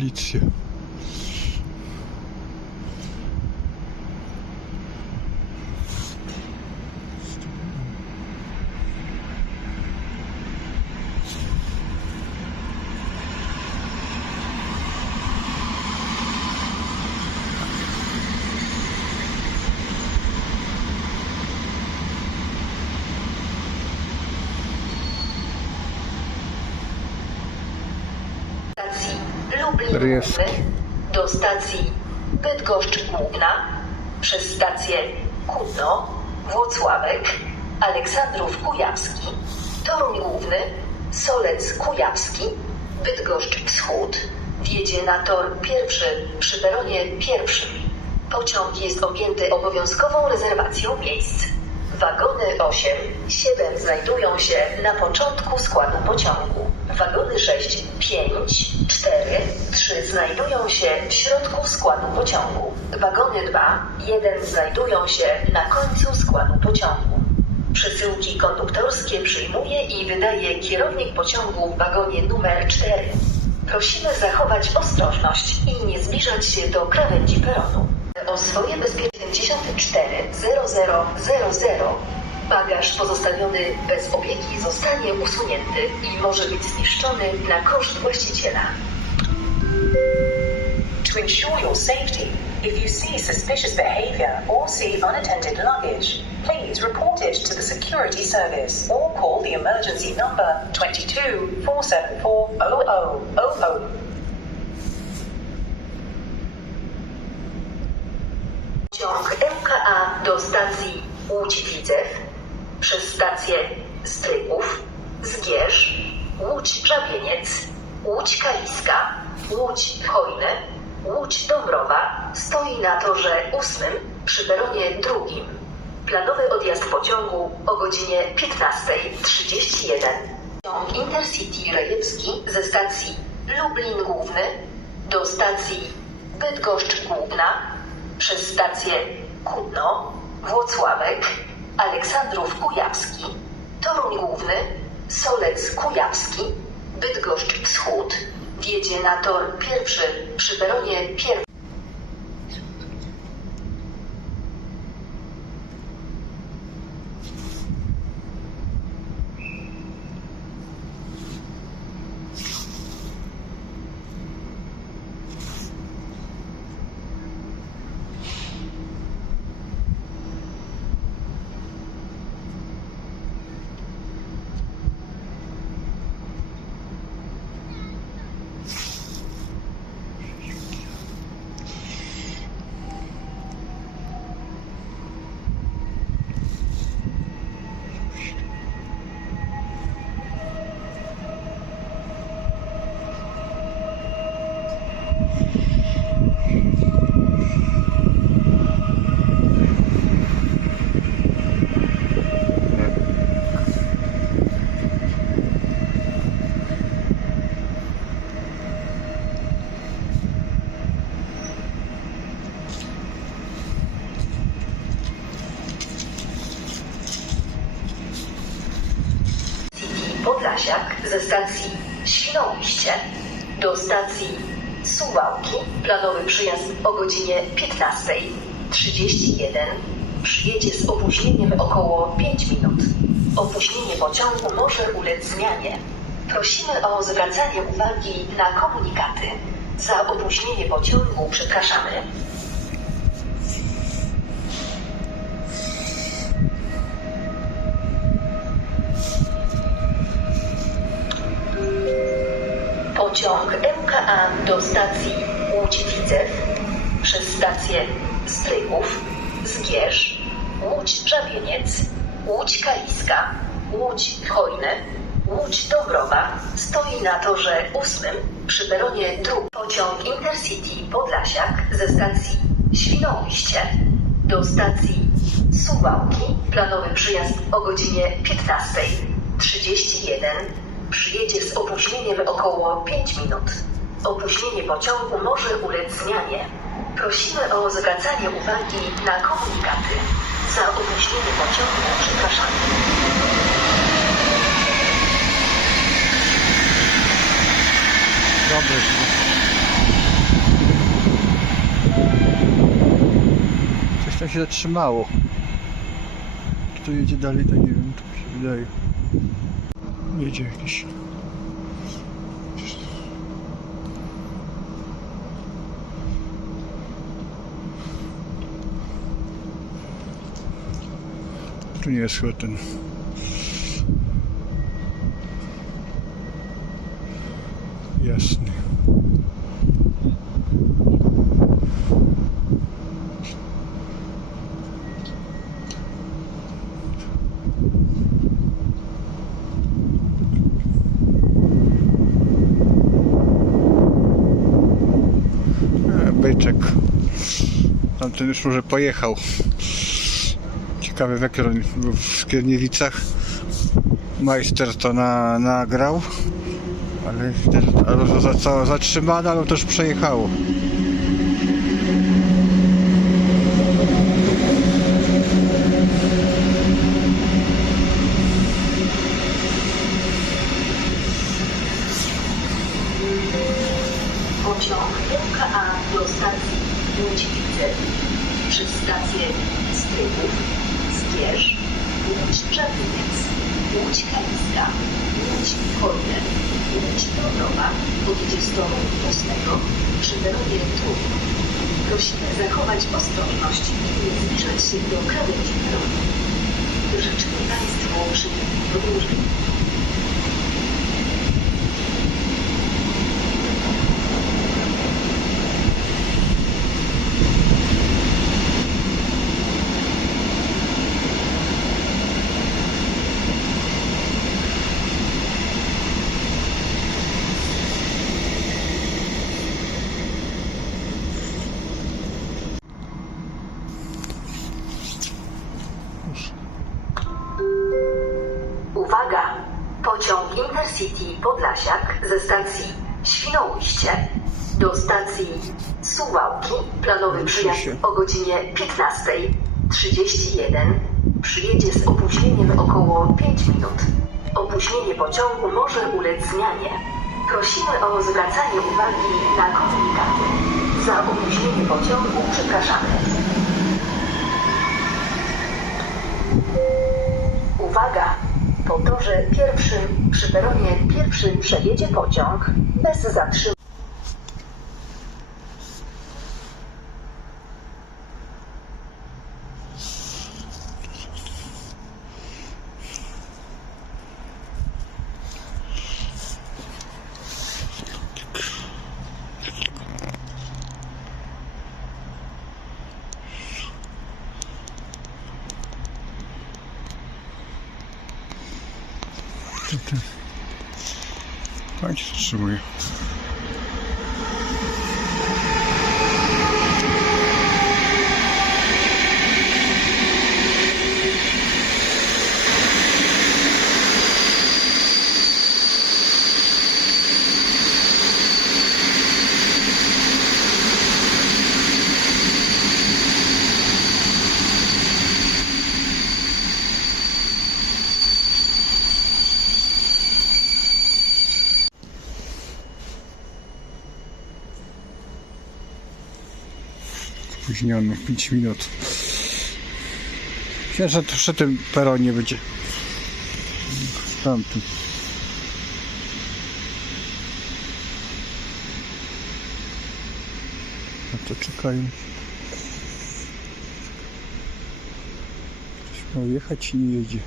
Licz się. stacji Do stacji Bydgoszcz Główna przez stację Kutno, Włocławek, Aleksandrów Kujawski, Toruń Główny, Solec Kujawski, Bydgoszcz Wschód wjedzie na tor pierwszy przy peronie pierwszym. Pociąg jest objęty obowiązkową rezerwacją miejsc. Wagony 8, 7 znajdują się na początku składu pociągu. Wagony 6, 5, 4, 3 znajdują się w środku składu pociągu. Wagony 2, 1 znajdują się na końcu składu pociągu. Przesyłki konduktorskie przyjmuje i wydaje kierownik pociągu w wagonie numer 4. Prosimy zachować ostrożność i nie zbliżać się do krawędzi peronu. O swoje bezpieczne 740000 bagaż pozostawiony bez opieki zostanie usunięty i może być zniszczony na koszt właściciela. To ensure your safety, if you see suspicious behavior or see unattended luggage, please report it to the security service or call the emergency number 22 474 0000. Pociąg MKA do stacji Łódź Widzew przez stację Stryków, Zgierz, Łódź Żabieniec, Łódź Kaliska, Łódź Hojne, Łódź Dąbrowa stoi na torze ósmym przy peronie drugim. Planowy odjazd pociągu o godzinie 15.31. Pociąg Intercity Rejewski ze stacji Lublin Główny do stacji Bydgoszcz Główna przez stację Kutno, Włocławek, Aleksandrów Kujawski, Toruń Główny, Solec Kujawski, Bydgoszcz Wschód wjedzie na tor pierwszy przy peronie pierwszym. Podlasiak ze stacji Świnoujście do stacji Suwałki. Planowy przyjazd o godzinie 15.31 przyjedzie z opóźnieniem około 5 minut. Opóźnienie pociągu może ulec zmianie. Prosimy o zwracanie uwagi na komunikaty. Za opóźnienie pociągu przepraszamy. Pociąg MKA do stacji Łódź Widzew przez stację Stryków, Zgierz, Łódź Żabieniec, Łódź Kaliska, Łódź Hojne, Łódź Dąbrowa stoi na torze ósmym przy peronie drugim. Pociąg Intercity Podlasiak ze stacji Świnoujście do stacji Suwałki. Planowy przyjazd o godzinie 15.31 przyjedzie z opóźnieniem około 5 minut. Opóźnienie pociągu może ulec zmianie. Prosimy o zwracanie uwagi na komunikaty. Za opóźnienie pociągu przepraszamy. Dobre. Coś tam się zatrzymało. Kto jedzie dalej, to nie wiem, mi się wydaje. Jedzie jakiś. Tu nie jest Byczek. Tamten już może pojechał. Ciekawe w jakie on w Skierniewicach. Majster to na, nagrał. Ale to zostało zatrzymane, albo też przejechało. Pociąg LKA do stacji Łódź-Wice przez stację Stryków, Zgierz, Łódź-Żabiniec, Łódź-Kaliska, Łódź-Chojne, Łódź-Brodowa podjedzie z toru pustego przy peronie Trójki. Prosimy zachować ostrożność i nie zbliżać się do krawędzi peronu. Życzymy Państwu przyjemnych podróży. Uwaga! Pociąg Intercity Podlasiak ze stacji Świnoujście do stacji Suwałki. Planowy przyjazd o godzinie 15.31 przyjedzie z opóźnieniem około 5 minut. Opóźnienie pociągu może ulec zmianie. Prosimy o zwracanie uwagi na komunikaty. Za opóźnienie pociągu przepraszamy. Uwaga! Po torze pierwszym przy peronie pierwszym przejedzie pociąg bez zatrzymania. Tu, tu. Fajnie się Spóźniono 5 minut. Myślę, że przy tym peronie będzie. Tamtym. Na to czekają. Miał jechać i nie jedzie.